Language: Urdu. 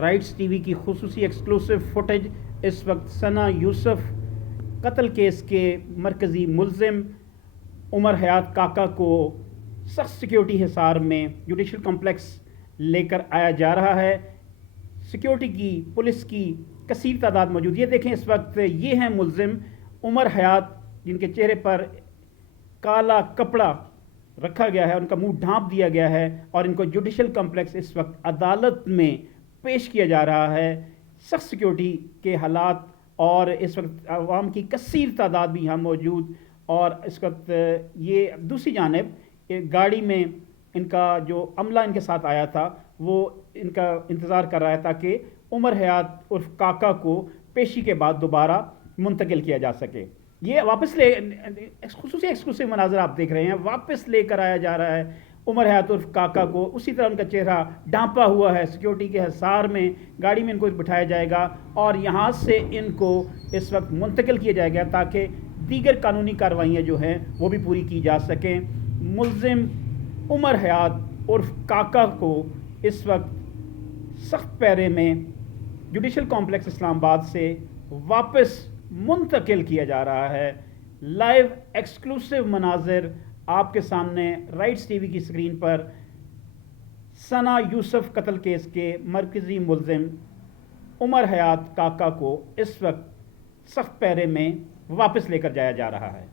رائٹس ٹی وی کی خصوصی ایکسکلوسیو فوٹیج اس وقت ثنا یوسف قتل کیس کے مرکزی ملزم عمر حیات کاکا کو سخت سیکیورٹی حصار میں جوڈیشل کمپلیکس لے کر آیا جا رہا ہے۔ سیکیورٹی کی پولیس کی کثیر تعداد موجود۔ یہ دیکھیں اس وقت یہ ہیں ملزم عمر حیات، جن کے چہرے پر کالا کپڑا رکھا گیا ہے، ان کا منہ ڈھانپ دیا گیا ہے اور ان کو جوڈیشل کمپلیکس اس وقت عدالت میں پیش کیا جا رہا ہے۔ سخت سیکیورٹی کے حالات اور اس وقت عوام کی کثیر تعداد بھی یہاں موجود، اور اس وقت یہ دوسری جانب گاڑی میں ان کا جو عملہ ان کے ساتھ آیا تھا وہ ان کا انتظار کر رہا ہے تاکہ عمر حیات عرف کاکا کو پیشی کے بعد دوبارہ منتقل کیا جا سکے۔ یہ واپس خصوصی ایکسکلوسیو مناظر آپ دیکھ رہے ہیں، واپس لے کر آیا جا رہا ہے عمر حیات عرف کاکا کو۔ اسی طرح ان کا چہرہ ڈھانپا ہوا ہے، سیکیورٹی کے حصار میں گاڑی میں ان کو بٹھایا جائے گا اور یہاں سے ان کو اس وقت منتقل کیا جائے گا تاکہ دیگر قانونی کارروائیاں جو ہیں وہ بھی پوری کی جا سکیں۔ ملزم عمر حیات عرف کاکا کو اس وقت سخت پیرے میں جوڈیشل کمپلیکس اسلام آباد سے واپس منتقل کیا جا رہا ہے۔ لائیو ایکسکلوسیو مناظر آپ کے سامنے رائٹس ٹی وی کی اسکرین پر ثنا یوسف قتل کیس کے مرکزی ملزم عمر حیات کاکا کو اس وقت سخت پیرے میں واپس لے کر جایا جا رہا ہے۔